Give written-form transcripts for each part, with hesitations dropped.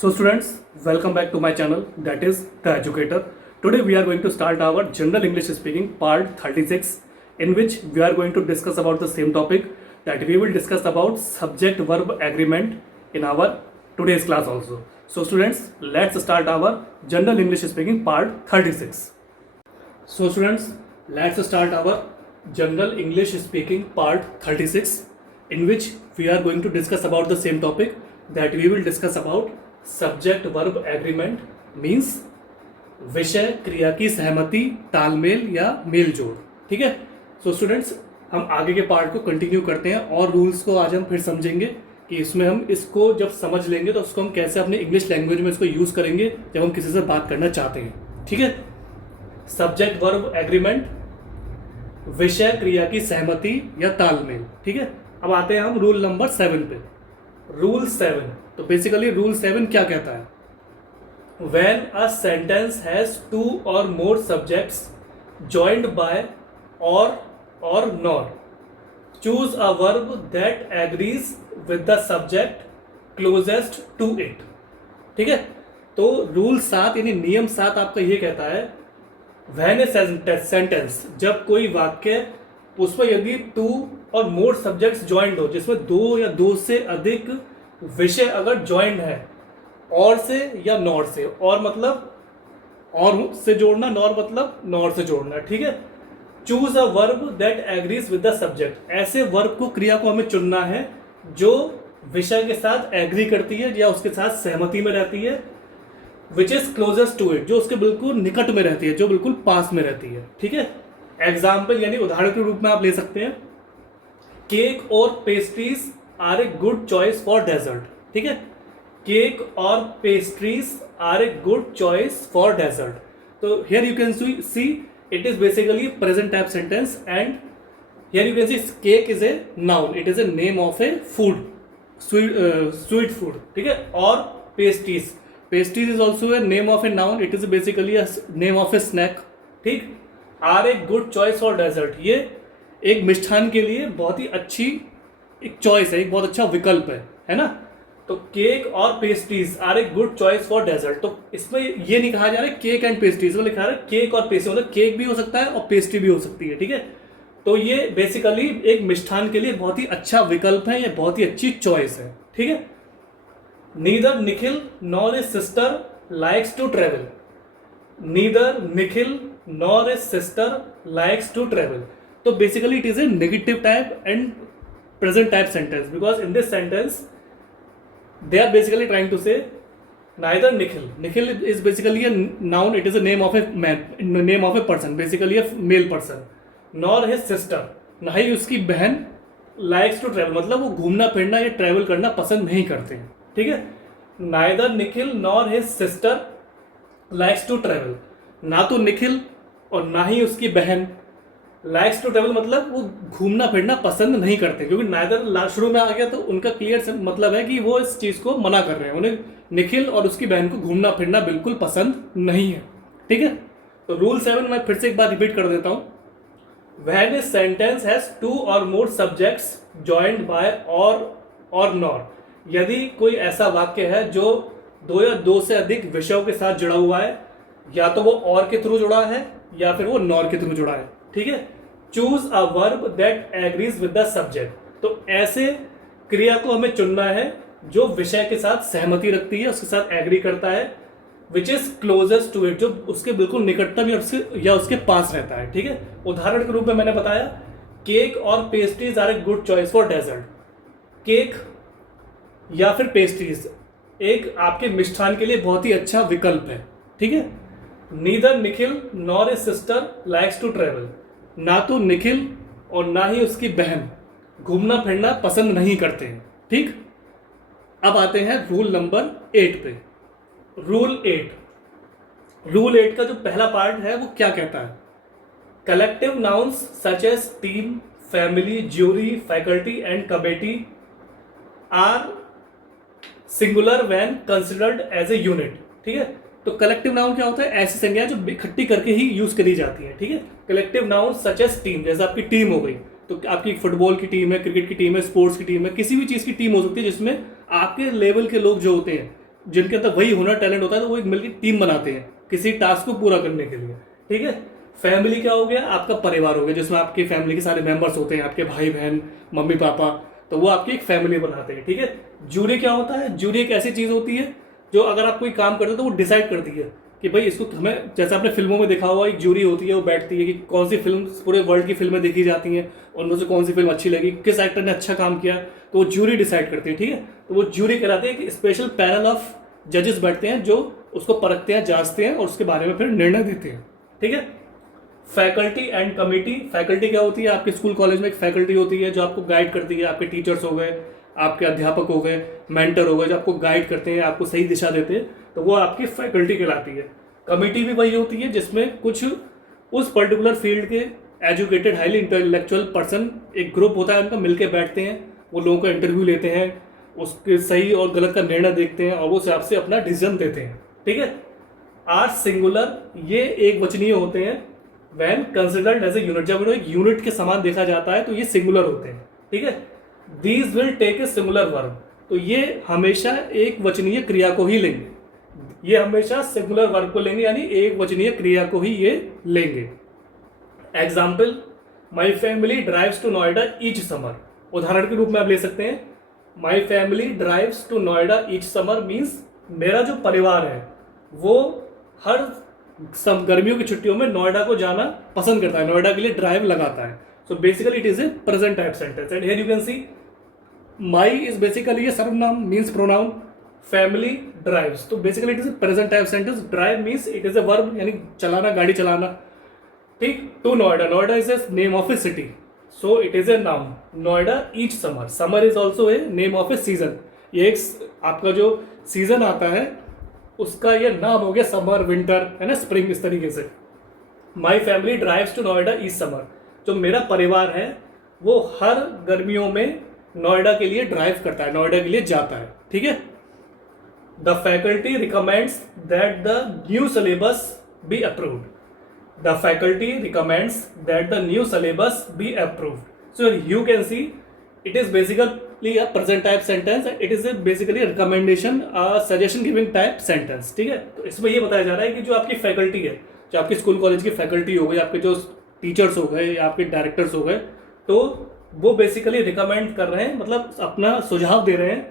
So students, welcome back to my channel, that is The Educator. Today we are going to start our general English speaking part 36, in which we are going to discuss about the same topic, that we will discuss about subject verb agreement in our today's class also. So students, let's start our general English speaking part 36. So students, let's start our general English speaking part 36, in which we are going to discuss about the same topic, that we will discuss about subject verb agreement means विषय क्रिया की सहमति, तालमेल या mail जोड़. ठीक है. So students, हम आगे के पार्ट को कंटिन्यू करते हैं और रूल्स को आज हम फिर समझेंगे कि इसमें हम इसको जब समझ लेंगे तो उसको हम कैसे अपने इंग्लिश लैंग्वेज में इसको यूज करेंगे जब हम किसी से बात करना चाहते हैं. ठीक है. सब्जेक्ट वर्ब एग्रीमेंट, विषय क्रिया की सहमति या तालमेल. ठीक है. अब आते हैं हम रूल नंबर 7 पे. रूल 7. तो बेसिकली रूल 7 क्या कहता है? When a sentence has 2 or more subjects joined by or nor, choose a verb that agrees with the subject closest to it. ठीक है. तो रूल 7 यानी नियम 7 आपका ये कहता है, when a sentence, जब कोई वाक्य उसमें यदि 2 और मोर सब्जेक्ट्स ज्वाइंट हो, जिसमें 2 या 2 से अधिक विषय अगर ज्वाइंट है, और से या नॉर से, और मतलब और से जोड़ना, नॉर मतलब नॉर से जोड़ना. ठीक है. Choose a verb that agrees with the subject. ऐसे वर्ब को, क्रिया को हमें चुनना है जो विषय के साथ एग्री करती है या उसके साथ सहमति में रहती है, which is closest to it, जो उसके बिल्कुल निकट में रहती है, जो बिल्कुल पास में रहती है. ठीक है. एग्जाम्पल यानी उदाहरण के रूप में आप ले सकते हैं, केक और pastries are a good choice for dessert. ठीक है. केक और pastries are a good choice for dessert. तो here you can see it is basically present type sentence, and here you can see cake is a noun, it is a name of a food, sweet food. ठीक है. और pastries is also a name of a noun, it is basically a name of a snack. ठीक. Are a good choice for dessert, ये एक मिष्ठान के लिए बहुत ही अच्छी एक चॉइस है, एक बहुत अच्छा विकल्प है ना. तो केक और pastries are a good choice for dessert. तो इसमें ये नहीं कहा जा रहा है केक एंड पेस्ट्रीज, में लिखा रहा है केक और पेस्ट्री, मतलब केक भी हो सकता है और पेस्ट्री भी हो सकती है. ठीक है. तो ये बेसिकली एक मिष्ठान के लिए बहुत ही अच्छा विकल्प है, ये बहुत ही अच्छी चॉइस है. ठीक है. Neither Nikhil nor his sister likes to travel. Neither Nikhil nor his sister likes to travel. तो basically it is a negative type and present type sentence, because in this sentence they are basically trying to say neither Nikhil is basically a noun, it is a name of a man, name of a person, basically a male person, nor his sister, ना ही उसकी बहन likes to travel, मतलब वो घूमना फिरना या travel करना पसंद नहीं करते हैं. ठीक है. neither Nikhil nor his sister likes to travel, ना तो निखिल और ना ही उसकी बहन लाइक्स टू ट्रेवल, मतलब वो घूमना फिरना पसंद नहीं करते, क्योंकि नाइदर शुरू में आ गया तो उनका क्लियर मतलब है कि वो इस चीज़ को मना कर रहे हैं, उन्हें निखिल और उसकी बहन को घूमना फिरना बिल्कुल पसंद नहीं है. ठीक है. तो रूल 7 मैं फिर से एक बार रिपीट कर देता हूँ. व्हेन ए सेंटेंस हैज 2 और मोर सब्जेक्ट्स जॉइंड बाय और नॉर, यदि कोई ऐसा वाक्य है जो 2 या 2 से अधिक विषयों के साथ जुड़ा हुआ है, या तो वो और के थ्रू जुड़ा है या फिर वो नॉर के थ्रू जुड़ा है. ठीक है. Choose a verb that agrees with the subject. तो ऐसे क्रिया को हमें चुनना है जो विषय के साथ सहमति रखती है, उसके साथ एग्री करता है, which is closest to it, जो उसके बिल्कुल निकटतम या उसके पास रहता है. ठीक है. उदाहरण के रूप में मैंने बताया केक और pastries are a good choice for dessert. Cake या फिर पेस्ट्रीज एक आपके मिष्ठान के लिए बहुत ही अच्छा विकल्प है. ठीक है. Neither Nikhil nor his sister likes to travel, ना तो निखिल और ना ही उसकी बहन घूमना फिरना पसंद नहीं करते हैं. ठीक. अब आते हैं रूल नंबर 8 पे. रूल 8 का जो पहला पार्ट है वो क्या कहता है? Collective nouns such as team, family, jury, faculty and committee are singular when considered as a unit. ठीक है. तो कलेक्टिव नाउन क्या होता है? ऐसी संज्ञा जो इकट्ठी करके ही यूज करी जाती है. ठीक है. Collective noun such as team, जैसे आपकी टीम हो गई, तो आपकी फुटबॉल की टीम है, क्रिकेट की टीम है, स्पोर्ट्स की टीम है, किसी भी चीज़ की टीम हो सकती है जिसमें आपके लेवल के लोग जो होते हैं जिनके अंदर वही हुनर टैलेंट होता है तो वो एक मिलकर टीम बनाते हैं किसी टास्क को पूरा करने के लिए। ठीक है। फैमिली क्या हो गया, आपका परिवार हो गया, जिसमें आपकी फैमिली के सारे मेंबर्स होते हैं, आपके भाई बहन मम्मी पापा, तो वो आपकी एक फैमिली बनाते हैं। ठीक है। जूरी क्या होता है, जूरी एक ऐसी चीज़ होती है जो अगर आप कोई काम करते हो तो वो डिसाइड करती है कि भाई इसको हमें, जैसे आपने फिल्मों में देखा हुआ एक जूरी होती है, वो बैठती है कि कौन सी फिल्म पूरे वर्ल्ड की फिल्में देखी जाती हैं, उनमें से कौन सी फिल्म अच्छी लगी, किस एक्टर ने अच्छा काम किया, तो वो जूरी डिसाइड करती है। ठीक है। तो वो जूरी कहलाते हैं कि स्पेशल पैनल ऑफ जजेस बैठते हैं जो उसको परखते हैं, जांचते हैं और उसके बारे में फिर निर्णय देते हैं। ठीक है। फैकल्टी एंड कमिटी, फैकल्टी क्या होती है, आपके स्कूल कॉलेज में एक फैकल्टी होती है जो आपको गाइड करती है, आपके टीचर्स हो गए, आपके अध्यापक हो गए, मेंटर हो गए, जो आपको गाइड करते हैं, आपको सही दिशा देते हैं, तो वो आपकी फैकल्टी कहलाती है। कमिटी भी वही होती है जिसमें कुछ उस पर्टिकुलर फील्ड के एजुकेटेड हाईली इंटेलेक्चुअल पर्सन, एक ग्रुप होता है उनका, मिलकर बैठते हैं, वो लोगों का इंटरव्यू लेते हैं, उसके सही और गलत का निर्णय देखते हैं और वो हिसाब से अपना डिसीजन देते हैं। ठीक है। आर सिंगुलर, ये एक वचनीय होते हैं, when considered as a unit, जब इन्हें एक यूनिट के समान देखा जाता है तो ये सिंगुलर होते हैं। ठीक है। These will take a singular verb, तो ये हमेशा एक वचनीय क्रिया को ही लेंगे, ये हमेशा सिंगुलर वर्ब को लेंगे, यानी एक वचनीय क्रिया को ही ये लेंगे। Example, my family drives to Noida each summer, उदाहरण के रूप में आप ले सकते हैं, my family drives to Noida each summer means मेरा जो परिवार है वो हर गर्मियों की छुट्टियों में नोएडा को जाना पसंद करता है, नोएडा के लिए ड्राइव लगाता है। So basically it is a present type sentence and here you can see my is basically ये सर्वनाम मीन्स प्रोनाउन, फैमिली ड्राइव्स, तो basically it is a present type sentence, drive means it is a verb, यानी चलाना, गाड़ी चलाना। ठीक। To Noida, Noida is a name of a city, so it is a noun, Noida each summer, summer is also a name of a season, ये एक आपका जो season आता है उसका ये नाम हो गया, समर, विंटर, है ना, स्प्रिंग, इस तरीके से। My family drives to Noida each summer, जो मेरा परिवार है वो हर गर्मियों में नोएडा के लिए ड्राइव करता है, नोएडा के लिए जाता है। ठीक है। The faculty recommends that the new syllabus be approved, the faculty recommends that the new syllabus be approved. So you can see it is basically a present type sentence and it is a basically a recommendation, a suggestion giving type sentence. ठीक है। तो इसमें ये बताया जा रहा है कि जो आपकी फैकल्टी है, जो आपकी स्कूल कॉलेज की फैकल्टी हो गई, आपके जो टीचर्स हो गए या आपके डायरेक्टर्स हो गए, तो वो बेसिकली रिकमेंड कर रहे हैं, मतलब अपना सुझाव दे रहे हैं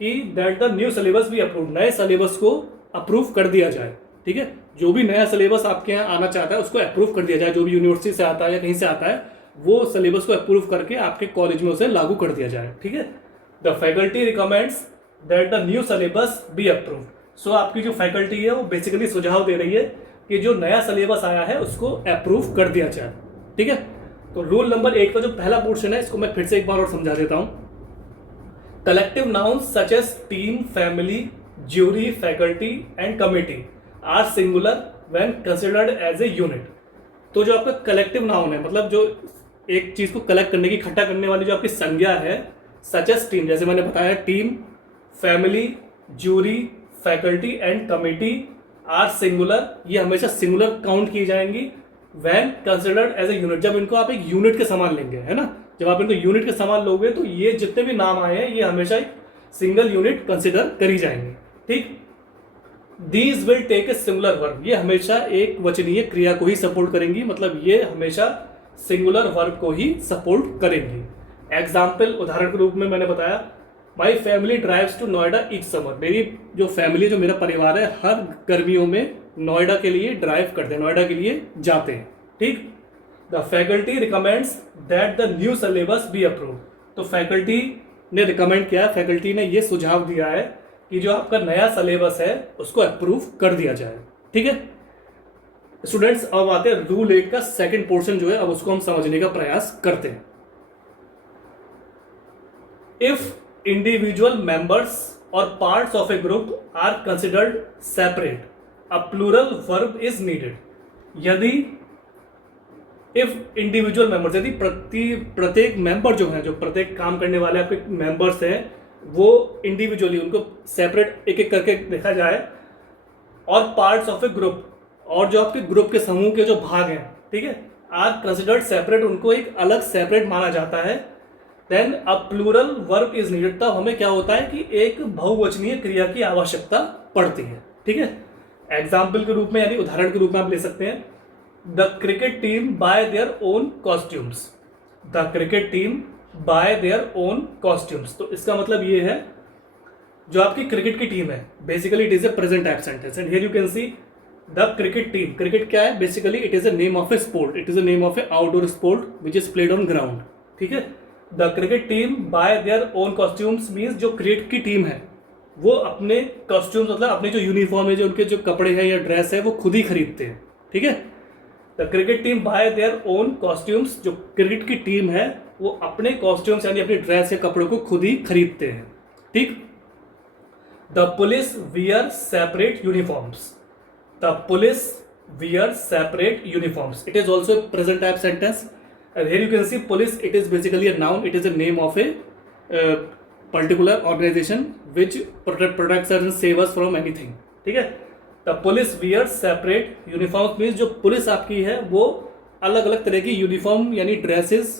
कि दैट द न्यू सिलेबस भी अप्रूव, नए सिलेबस को अप्रूव कर दिया जाए। ठीक है। जो भी नया सिलेबस आपके यहाँ आना चाहता है उसको अप्रूव कर दिया जाए, जो भी यूनिवर्सिटी से आता है या कहीं से आता है वो सिलेबस को अप्रूव करके आपके कॉलेज में उसे लागू कर दिया जाए। ठीक है। The faculty recommends that the new syllabus be approved, so आपकी जो फैकल्टी है वो बेसिकली सुझाव दे रही है कि जो नया सिलेबस आया है उसको अप्रूव कर दिया जाए। ठीक है। तो रूल नंबर 8 का जो पहला पोर्शन है इसको मैं फिर से एक बार और समझा देता हूं। Collective nouns such as team, family, jury, faculty and committee are singular when considered as a unit. तो जो आपका कलेक्टिव नाउन है, मतलब जो एक चीज को कलेक्ट करने की, इकट्ठा करने वाली जो आपकी संज्ञा है, सच एज टीम, जैसे मैंने बताया, team, family, jury, faculty and committee are singular, ये हमेशा सिंगुलर काउंट की जाएंगी when considered as a unit, जब इनको आप एक यूनिट के समान लेंगे, है ना, जब आप इनको यूनिट के समान लोगे तो ये जितने भी नाम आए हैं ये हमेशा एक सिंगल यूनिट कंसिडर करी जाएंगे। ठीक। These will take a singular verb, ये हमेशा एक वचनीय क्रिया को ही सपोर्ट करेंगी, मतलब ये हमेशा सिंगुलर वर्ब को ही सपोर्ट करेंगी। एग्जाम्पल, उदाहरण के रूप में मैंने बताया, my family drives to Noida each summer, मेरी जो फैमिली, जो मेरा परिवार है, हर गर्मियों में नोएडा के लिए ड्राइव करते हैं, नोएडा के लिए जाते हैं। ठीक। The faculty recommends that the new syllabus be approve, तो फैकल्टी ने रिकमेंड किया, फैकल्टी ने ये सुझाव दिया है कि जो आपका नया सिलेबस है उसको अप्रूव कर दिया जाए। ठीक है स्टूडेंट्स, अब आते हैं रूल 8 का सेकंड पोर्शन जो है, अब उसको हम समझने का प्रयास करते हैं। इफ इंडिविजुअल मेंबर्स और parts of a group are considered separate, a plural verb is needed. यदि इफ इंडिविजुअल मेंबर्स, यदि प्रत्येक मेंबर जो है, जो प्रत्येक काम करने वाले आपके मेंबर्स हैं, वो इंडिविजुअली, उनको सेपरेट एक एक करके देखा जाए, और पार्ट्स ऑफ ए ग्रुप, और जो आपके ग्रुप के समूह के जो भाग हैं, ठीक है, आर कंसिडर्ड सेपरेट, उनको एक अलग सेपरेट माना जाता है, then a plural verb is needed, तब हमें क्या होता है कि एक बहुवचनीय क्रिया की आवश्यकता पड़ती है। ठीक है, एग्जाम्पल के रूप में यानी उदाहरण के रूप में आप ले सकते हैं, the cricket team by their own costumes, the cricket team by their own costumes. तो इसका मतलब ये है जो आपकी क्रिकेट की टीम है, basically it is a present type sentence and here you can see the cricket team. Cricket क्या है? Basically it is a name of a sport, it is a name of A outdoor sport which is played on ground. ठीक है, the cricket team by their own costumes means जो cricket की team है वो अपने costumes मतलब अपने जो यूनिफॉर्म है, जो उनके जो कपड़े हैं या ड्रेस है वो खुद ही खरीदते हैं। ठीक है, the cricket team by their own costumes, जो क्रिकेट की टीम है वो अपने कॉस्ट्यूम्स यानी अपनी ड्रेस या कपड़ों को खुद ही खरीदते हैं। ठीक, the police wear separate uniforms, the police wear separate uniforms, it is also present type sentence and here you can see police, it is basically a noun, it is a name of a particular organization which protects us and save us from anything। ठीक है, the police wear separate uniforms means जो police आपकी है वो अलग अलग तरह की यूनिफॉर्म यानी ड्रेसेस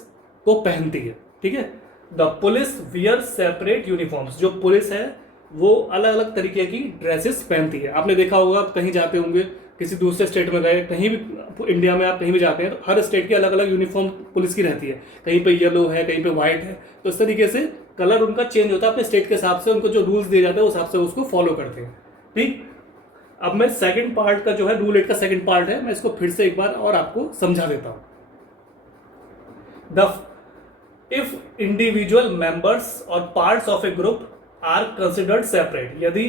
को पहनती है। ठीक है, the police wear separate uniforms, जो पुलिस है वो अलग अलग तरीके की ड्रेसेस पहनती है। आपने देखा होगा, आप कहीं जाते होंगे, किसी दूसरे स्टेट में गए, कहीं भी इंडिया में आप कहीं भी जाते हैं तो हर स्टेट की अलग अलग यूनिफॉर्म पुलिस की रहती है, कहीं पे येलो है, कहीं पे वाइट है, तो इस तरीके से कलर उनका चेंज होता है अपने स्टेट के हिसाब से, उनको जो रूल्स दिए जाते हैं उस हिसाब से उसको फॉलो करते हैं। ठीक, अब मैं सेकंड पार्ट का जो है रूल 8 का सेकंड पार्ट है, मैं इसको फिर से एक बार और आपको समझा देता हूँ। इफ इंडिविजुअल मेंबर्स और parts of a group are considered separate, यदि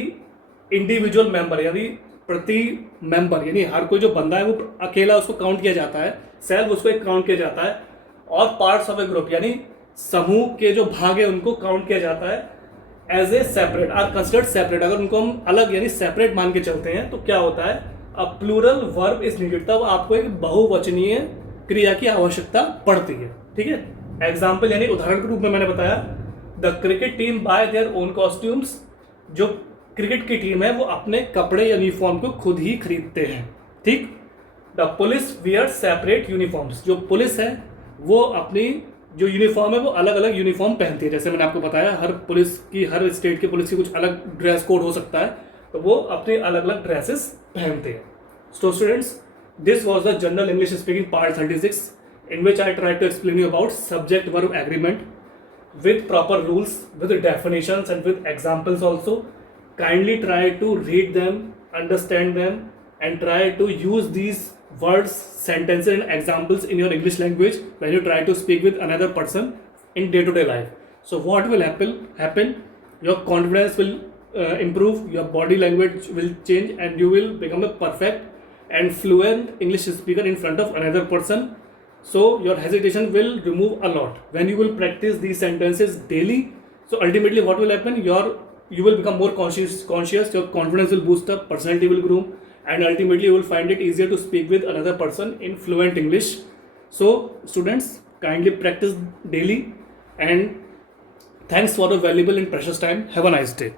इंडिविजुअल मेंबर यानी प्रति मेंबर यानी हर कोई जो बंदा है वो अकेला उसको काउंट किया जाता है, सेल्फ उसको एक काउंट किया जाता है, और पार्ट्स ऑफ ए ग्रुप यानी समूह के जो भाग है उनको काउंट किया जाता है as a separate, are considered separate. अगर उनको हम अलग यानी सेपरेट मान के चलते हैं तो क्या होता है, a plural verb is needed, तब आपको एक बहुवचनीय क्रिया की आवश्यकता पड़ती है। ठीक है, एग्जाम्पल यानी उदाहरण के रूप में मैंने बताया, the cricket team by their own costumes, जो क्रिकेट की टीम है वो अपने कपड़े यूनिफॉर्म को खुद ही खरीदते हैं। ठीक, the police wear separate uniforms, जो पुलिस है वो अपनी जो यूनिफॉर्म है वो अलग अलग यूनिफॉर्म पहनती है। जैसे मैंने आपको बताया, हर पुलिस की, हर स्टेट की पुलिस की कुछ अलग ड्रेस कोड हो सकता है, तो वो अपने अलग अलग ड्रेसेस पहनते हैं। So students, this was the general English speaking part 36 in which I tried to explain you about subject verb agreement with proper rules, with definitions and with examples also. Kindly try to read them, understand them and try to use these words, sentences and examples in your English language when you try to speak with another person in day-to-day life. So what will happen? Your confidence will improve, your body language will change and you will become a perfect and fluent English speaker in front of another person. So your hesitation will remove a lot when you will practice these sentences daily. So ultimately what will happen, you will become more conscious, your confidence will boost up, personality will grow and ultimately you will find it easier to speak with another person in fluent English. So students, kindly practice daily and thanks for the valuable and precious time. Have a nice day.